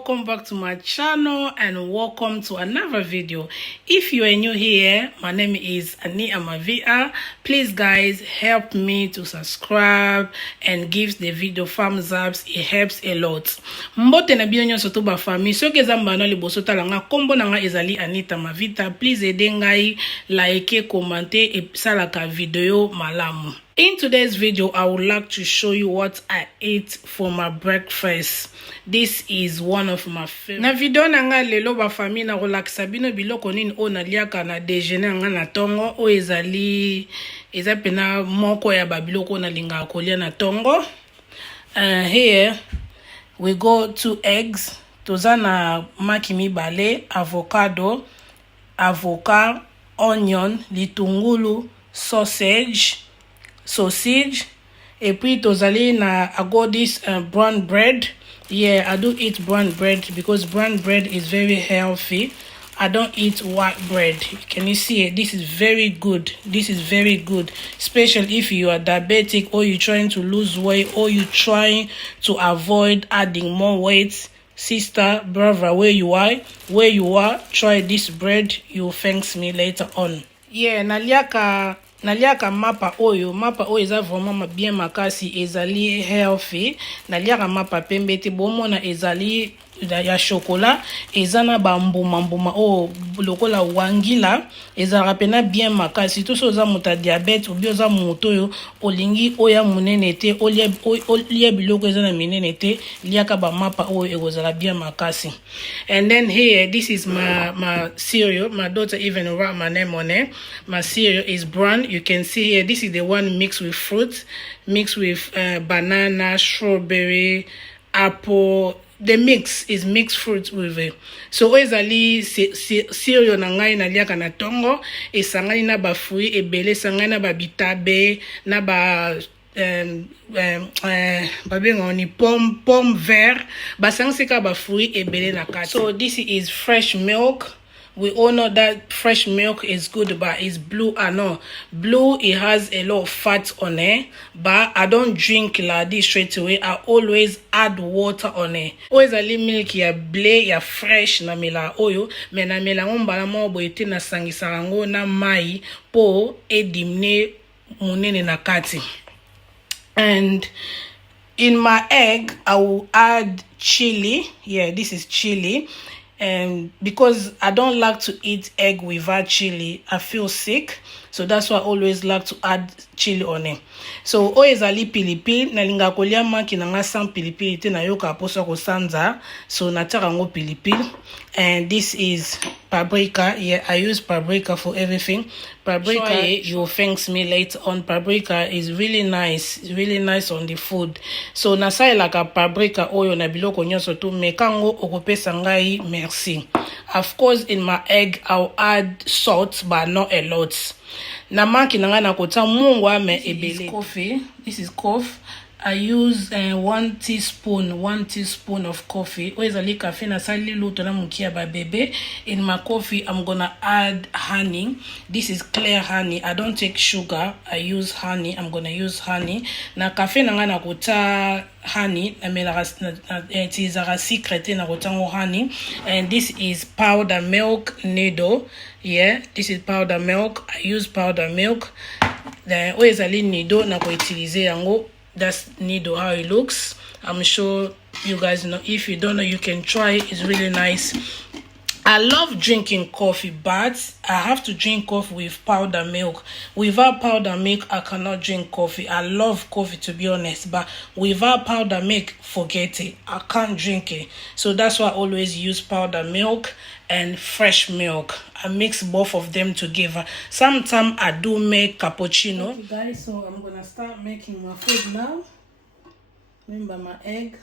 welcome back to my channel and welcome to another video. If you are new here, my name is Ani Amavia. Please guys, help me to subscribe and give the video thumbs up. It helps a lot. Mbote na biyo nyonso to ba fami soki ezamba na liboso talanga kombo nanga ezali Anita Mavita. Please aide ngai like, commenter et salaka video malamu. In today's video, I would like to show you what I ate for my breakfast. This is one of my favorite. Na video nanga lelo ba fami na relaxa bino biloko nini o na liaka na déjeuner nga na tongo o ezali pena moko ya babiloko na linga kolia na tongo. Here we go 2 eggs, tozana makimi bale, avocado, avocat, onion, litungulu, sausage, et puis tozali na I got this brown bread. Yeah, I do eat brown bread because brown bread is very healthy. I don't eat white bread. Can you see it? This is very good. This is very good, especially if you are diabetic or you're trying to lose weight or you're trying to avoid adding more weight. Sister, brother, where you are, try this bread. You'll thank me later on. Yeah, naliaka mapa oyo eza vraiment bien makasi, ezali healthy. Naliaka mapa pembe te bomona ezali ya chocolat, ezana mbuma o lokola wangila, ezala pena bien makasi. To so za muta diabète ou bien za moto yo olingi oya munene te olie biloko ezana minene te, liaka ba mapa oyo ezala bien makasi. And then here, this is my cereal. My daughter even wrote my name on it. My cereal is brown. You can see here, this is the one mixed with fruit, mixed with banana, strawberry, apple. The mix is mixed fruit with it. So ezali cereal na ngai na liaka na tongo, esangani na ba fruit ebele, sangani na ba bitabe, na ba babengoni pomme vert, basangsika ba fruit ebele na kati. So this is fresh milk. We all know that fresh milk is good, but it's blue. I know blue, it has a lot of fat on it, but I don't drink like this straight away. I always add water on it. Always a little milk ya blé ya fresh na mela oyo, me na mela ngombala mo boite na sangisa rango na mai po edimne munene na kati. And in my egg, I will add chili. Yeah, this is chili. And because I don't like to eat egg without chili, I feel sick. So that's why I always like to add chili on it. So always ali pilipili na linga kolia maki na nga sang pilipili te na yoka aposa ko sanza. So nataka ngo pilipili. And this is paprika. Yeah, I use paprika for everything. Paprika, you thanks me later on. Paprika is really nice. It's really nice on the food. So nasai like a paprika oyo na biloko nyonso tu mekango okopesa ngai merci. Of course, in my egg, I'll add salt, but not a lot. Namaki nangana kota mungwa me ebele. Coffee. This is coffee. I use 1 teaspoon of coffee. Always a little cafe na sali luto na mukia ba bebe. In my coffee, I'm gonna add honey. This is clear honey. I don't take sugar. I use honey. I'm gonna use honey. Na cafe na ngana kota honey. I mean, it is a secret na kota honey. And this is powder milk needle. Yeah, this is powder milk. I use powder milk. Then always a little needle na ko utilize yango. That's needle how it looks. I'm sure you guys know. If you don't know, you can try it. It's really nice. I love drinking coffee, but I have to drink coffee with powder milk. Without powder milk, I cannot drink coffee. I love coffee, to be honest, but without powder milk, forget it. I can't drink it. So that's why I always use powder milk and fresh milk. I mix both of them together. Sometimes I do make cappuccino. Okay guys, so I'm gonna start making my food now. Remember my egg.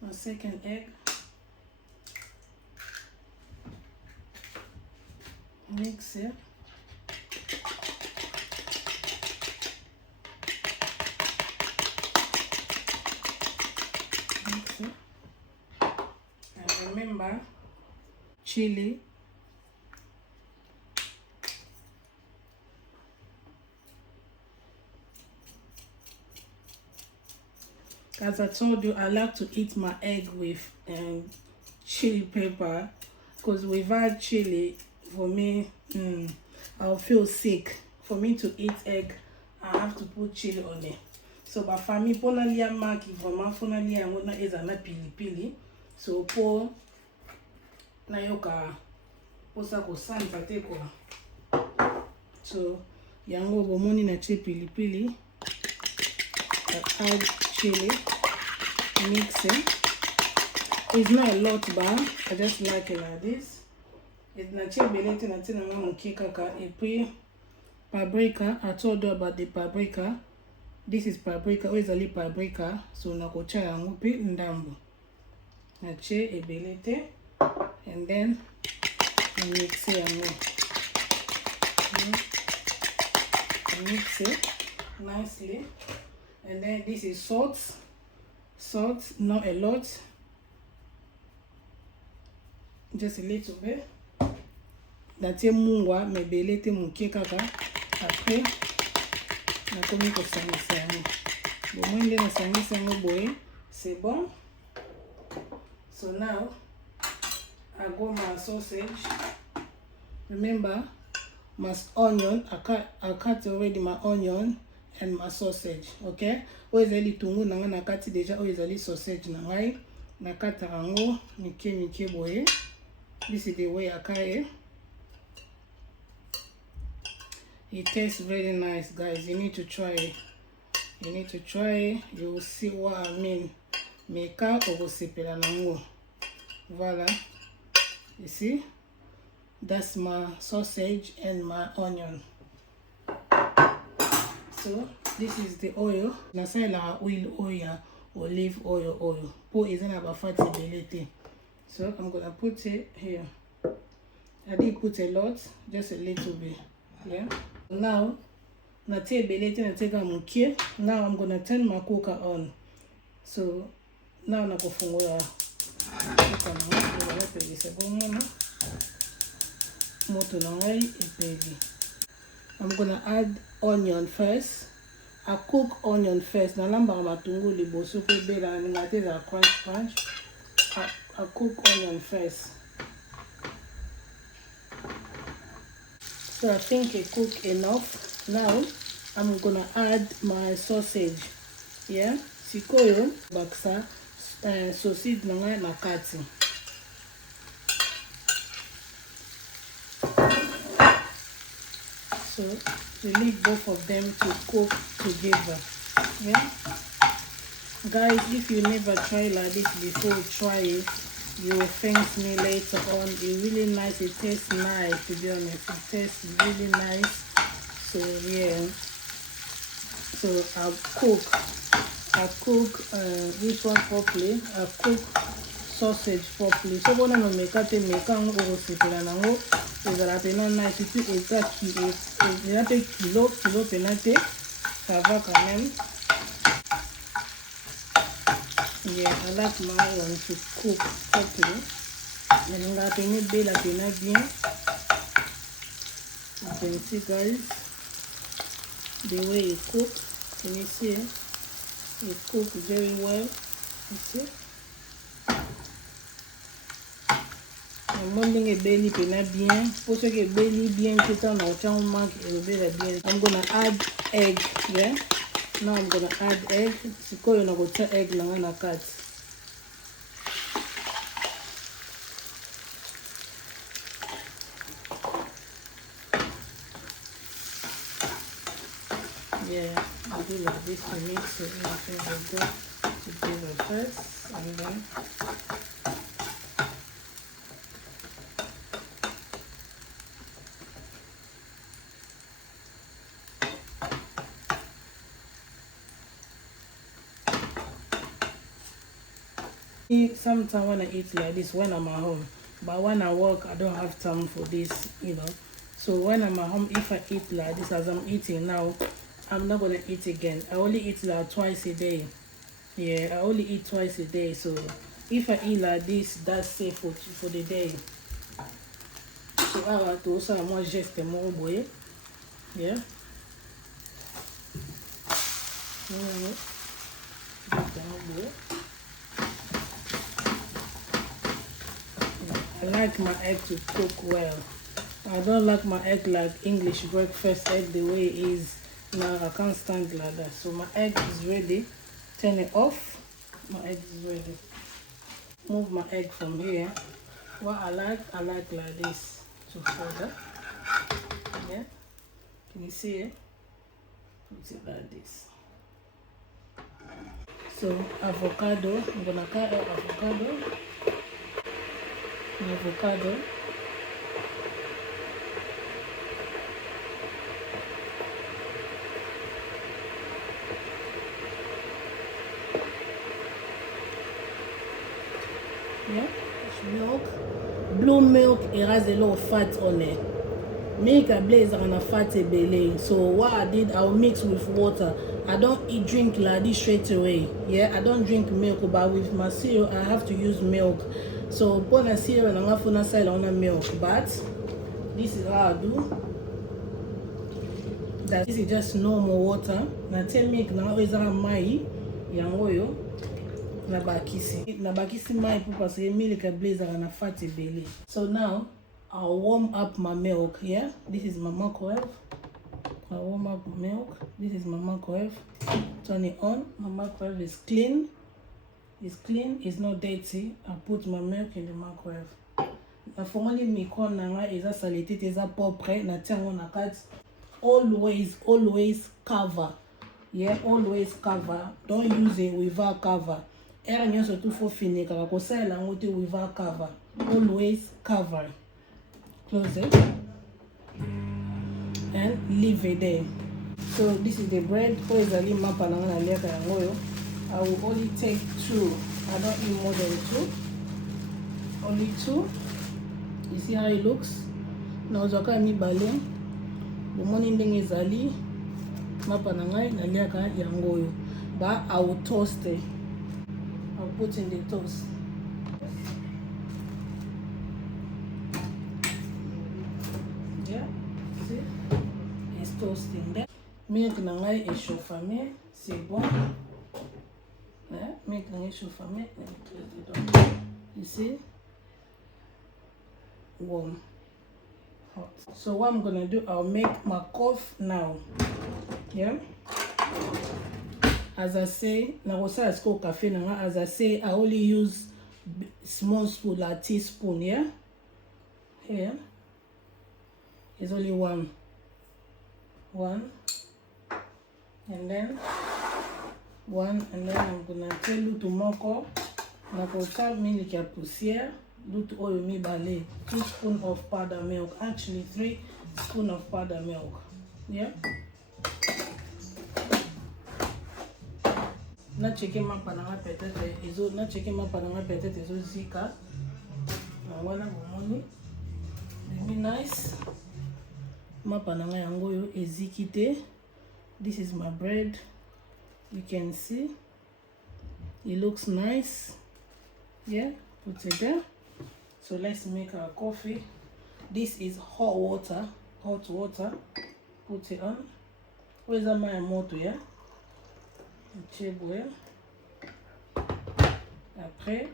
My second egg. Mix it. Mix it. And remember, chili. As I told you, I like to eat my egg with chili pepper, because without chili, for me, I'll feel sick. For me to eat egg, I have to put chili on it. So, but for me, ponalia maki vraiment ponalia ngona ezana pili pili. So, po na yoka posa ko santa te ko. So, yango bomoni na che pili pili. Add chili, mix it. It's not a lot, but I just like it like this. It's not che belete na tina mwa kaka. Et puis paprika. I told you about the paprika. This is paprika. Always a little paprika. So na kocha yangu pi ndambo. Na che e belete, and then mix it yangu. Mix it nicely. And then this is salt, not a lot, just a little bit. That's a mungwa, me belete muke kaka. Après, na komi ko sangisa yango. Bon, mwende na sangisa yango boye, c'est bon. So now, I got my sausage. Remember, my onion. I cut already my onion and my sausage. Okay, oezali tungu nanga nakati deja, oezali sausage nangai nakata rango mike boye. This is the way I cut it. It tastes very nice, guys. You need to try it. You need to try it. You will see what I mean. Meka ogosepela nango. Voila. You see? That's my sausage and my onion. So this is the oil. Nasai la oil, olive oil. Po isn't about fatty belete. So I'm gonna put it here. I did put a lot, just a little bit. Yeah. Now, na te belete na tega mukie. Now I'm gonna turn my cooker on. So now na kufungua. Moto nangai ipegi. I'm gonna add onion first. I cook onion first. Na lamba matungu liboso ko bela ngate za crunch. I cook onion first. So I think I cook enough. Now I'm gonna add my sausage. Yeah, sikoyo baksa sausage nangai nakati. So we need both of them to cook together. Yeah, guys, if you never try like this before, try it. You will thank me later on. It's really nice. It tastes nice, to be honest. It tastes really nice. So yeah, so I cook this one properly. I cook sausage properly. So when I make it, ezala pena nice. Et puis ezala pe kilo penate, ça va quand même. Yeah, I like my one to cook properly. And I'm going to be like bien. You can see, guys, the way it cooks. Can you see? It cooks very well. You see? I'm going to belly bien. Pour ceux qui belly bien, I'm gonna add egg. Yeah. Now I'm gonna add egg. Siko you go to egg na cut. Yeah, I do like this to mix it. Everything will go together first, and then. Sometimes when I eat like this, when I'm at home, but when I work, I don't have time for this, you know. So when I'm at home, if I eat like this as I'm eating now, I'm not gonna eat again. I only eat like twice a day. Yeah, I only eat twice a day. So if I eat like this, that's safe for the day. So I want to also more just more boy. Yeah. I like my egg to cook well. I don't like my egg like English breakfast egg the way it is. No, I can't stand like that. So my egg is ready. Turn it off. My egg is ready. Move my egg from here. What I like like this to fold. Yeah. Can you see it? Put it like this. So avocado. I'm gonna cut out avocado. Avocado. Yeah, milk. Blue milk, it has a lot of fat on it. Milk I blaze on a fatty belly. So what I did, I'll mix with water. I don't eat drink like this straight away. Yeah, I don't drink milk, but with my cereal, I have to use milk. So when I cereal, I'm not gonna sell on a milk. But this is how I do. That this is just normal water. Now tell milk now always have my yangoyo. Nabakisi mai parce que milk blaze on a fatty belly. So now I'll warm up my milk. Yeah, this is my microwave. I warm up milk. This is my microwave. Turn it on. My microwave is clean. It's clean. It's not dirty. I put my milk in the microwave. Now for only me corn nanga is a salite is a propre. Na tiango na kat. Always cover. Yeah, always cover. Don't use it without cover. Era nyoso tu fo fini kaka kosela ngote without cover. Always cover. Close it and leave it there. So this is the bread. I will only take 2. I don't eat more than 2. Only 2. You see how it looks? Now zaka mi bale. The morning thing is ali. Mapanangai naliaka yangoyo. But I will toast it. I'll put in the toast. Yeah, see? It's toasting there. Milk nangai est chauffamé, c'est bon. Yeah, milk nangai chauffamé. You see? Warm. Hot. So what I'm gonna do, I'll make my coffee now. Yeah. As I say, as I say, I only use small spoon, like teaspoon. Yeah. Here. It's only one, and then one, and then I'm gonna tell you to moko. Na kocha milk ya poussière. Do to oil mi ballet. 2 spoons of powder milk. Actually 3 spoons of powder milk. Yeah. Na cheke ma pananga peut-être ezo na cheke ma pananga peut-être ezo zika. Na wana bomoni. Very nice. Ma pananga yango yo ezikite. This is my bread. You can see. It looks nice. Yeah, put it there. So let's make our coffee. This is hot water. Hot water. Put it on. Where's my moto, yeah? Après,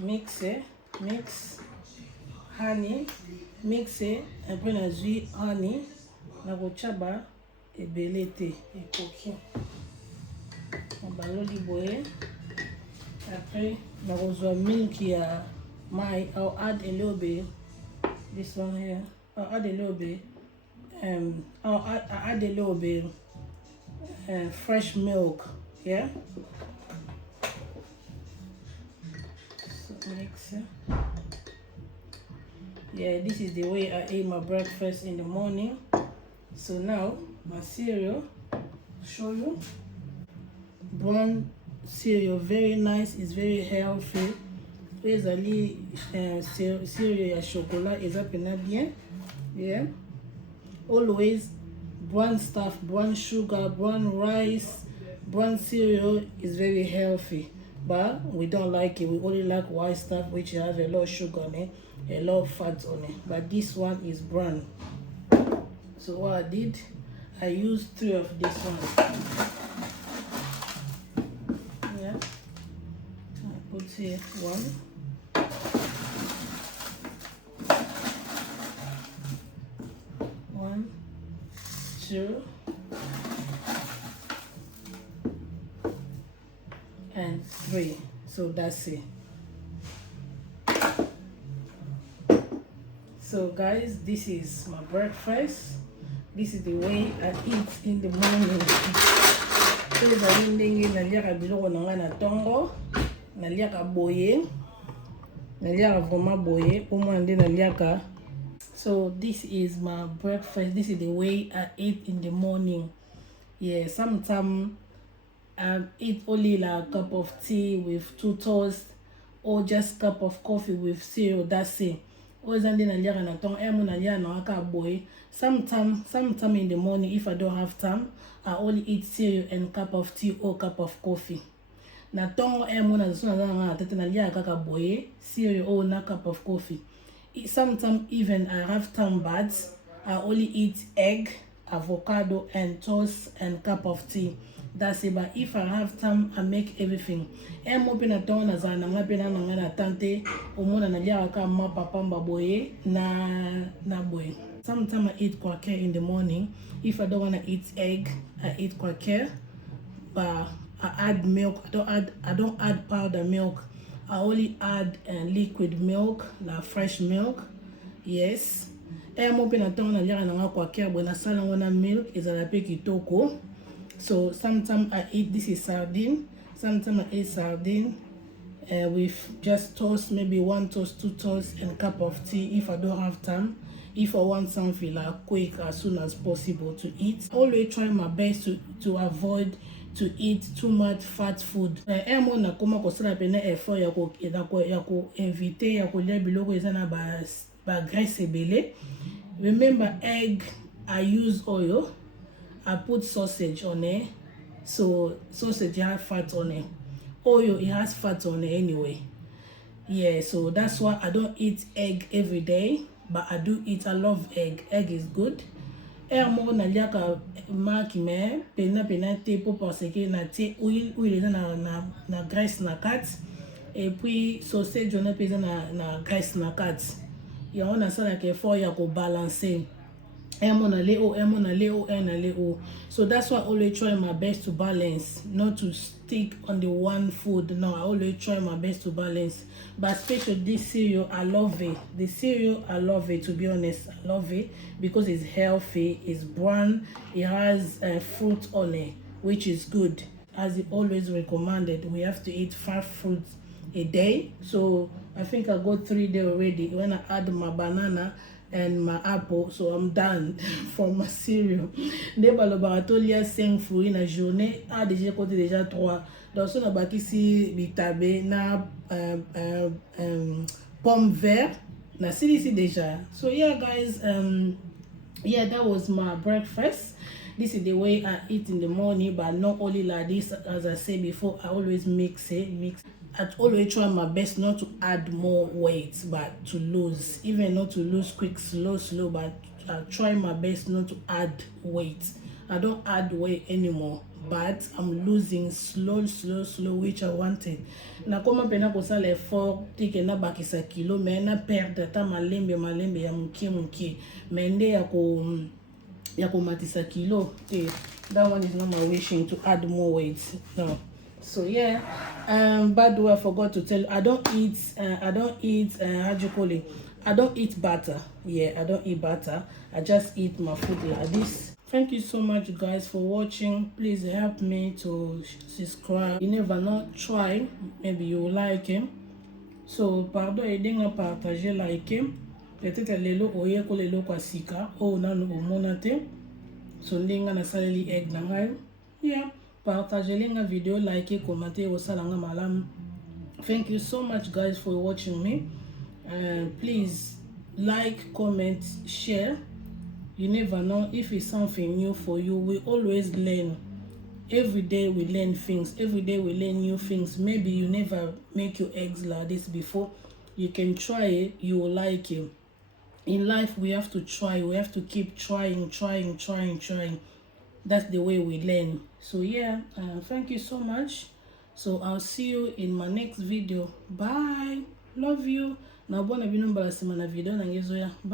mix honey, mixer, après la jus honey, la rochaba et belete et coquille. On va le boire. Après, la rose milk here. I'll add a little bit. This one here. I'll add a little bit. I'll add a little bit. Fresh milk, yeah. So mix it. Yeah, this is the way I eat my breakfast in the morning. So now my cereal, show you. Brown cereal, very nice. It's very healthy. Here's a little cereal chocolat is up in bien. Yeah. Always brown stuff, brown sugar, brown rice, brown cereal is very healthy, but we don't like it. We only like white stuff which has a lot of sugar on it, a lot of fat on it. But this one is brown. So what I did, I used 3 of this one. Yeah. here. 1, 1, 2, and 3. So that's it. So guys, this is my breakfast. This is the way I eat in the morning. Naliaka biloko nanga na tongo, naliaka boye, naliaka vraiment boye, pour moi nde naliaka. So this is my breakfast. This is the way I eat in the morning. Yeah, sometimes I eat only like a cup of tea with 2 toasts, or just cup of coffee with cereal. That's it. Sometime in the morning, if I don't have time, I only eat cereal and cup of tea or cup of coffee. Na tongo na cereal or na cup of coffee. Sometimes even I have time, but I only eat egg, avocado and toast and cup of tea. That's it. But if I have time, I make everything. Na tante na papa boye na boy. Sometimes I eat quaker in the morning. If I don't want to eat egg, I eat quaker. But I add milk. I don't add powder milk. I only add liquid milk, like fresh milk. Yes. Na quaker milk is a kitoko. So sometimes I eat, this is sardine. Sometimes I eat sardine with just toast, maybe 1 toast, 2 toasts, and cup of tea if I don't have time. If I want something like quick as soon as possible to eat. I always try my best to avoid to eat too much fat food. Na koma kosala pena effort ya ko inviter ya ko lia biloko ezana ba graisse ebele. Remember egg, I use oil. I put sausage on it. So sausage has fat on it. Oil, it has fat on it anyway. Yeah, so that's why I don't eat egg every day, but I do eat. I love egg. Egg is good. Mo na liaka maki me pena te po parce que na te huile na graisse na kat, et puis sausage on a pesa na graisse na kat. Ya on a ça la ke for ya ko balancer. So that's why I always try my best to balance, not to stick on the one food. No, I always try my best to balance. But especially this cereal, I love it. The cereal, I love it, to be honest. I love it because it's healthy, it's brown, it has fruit on it, which is good. As it always recommended, we have to eat 5 fruits a day. So I think I got 3 days already. When I add my banana and my apple, so I'm done for my cereal. Des laboratoires, il y a 5 fruits dans la journée, déjà côté déjà 3. Donc on a baki si bitabe na pomme vert na ici déjà. So yeah guys, yeah, that was my breakfast. This is the way I eat in the morning, but not only like this. As I said before, I always mix. I always try my best not to add more weight, but to lose. Even not to lose quick, slow, but I try my best not to add weight. I don't add weight anymore, but I'm losing slow, which I wanted. Na koma pena kosala effort, tike na bakisa kilo, me na perdre ta malembe ya mukie. Mende ya ko matisa kilo. That one is not my wishing to add more weight. No. So yeah, by the way, I forgot to tell you, I don't eat how do you call it? I don't eat butter. Yeah, I don't eat butter. I just eat my food like this. Thank you so much guys for watching. Please help me to subscribe. You never know, try, maybe you will like him. So pardon, aidez-moi à partager, like. Peut-être lelo oye ko lelo kwa sika o na no monate. So ndinga na saleli egg na ngai. Yeah. Partagez la vidéo, likez, commentez au salanga malam. Thank you so much guys for watching me. Please like, comment, share. You never know if it's something new for you. We always learn. Every day we learn things. Every day we learn new things. Maybe you never make your eggs like this before. You can try it. You will like it. In life we have to try. We have to keep trying. That's the way we learn. So yeah, thank you so much. So I'll see you in my next video. Bye. Love you. Na bona bino mbala sima na video na ngezo ya. Bye.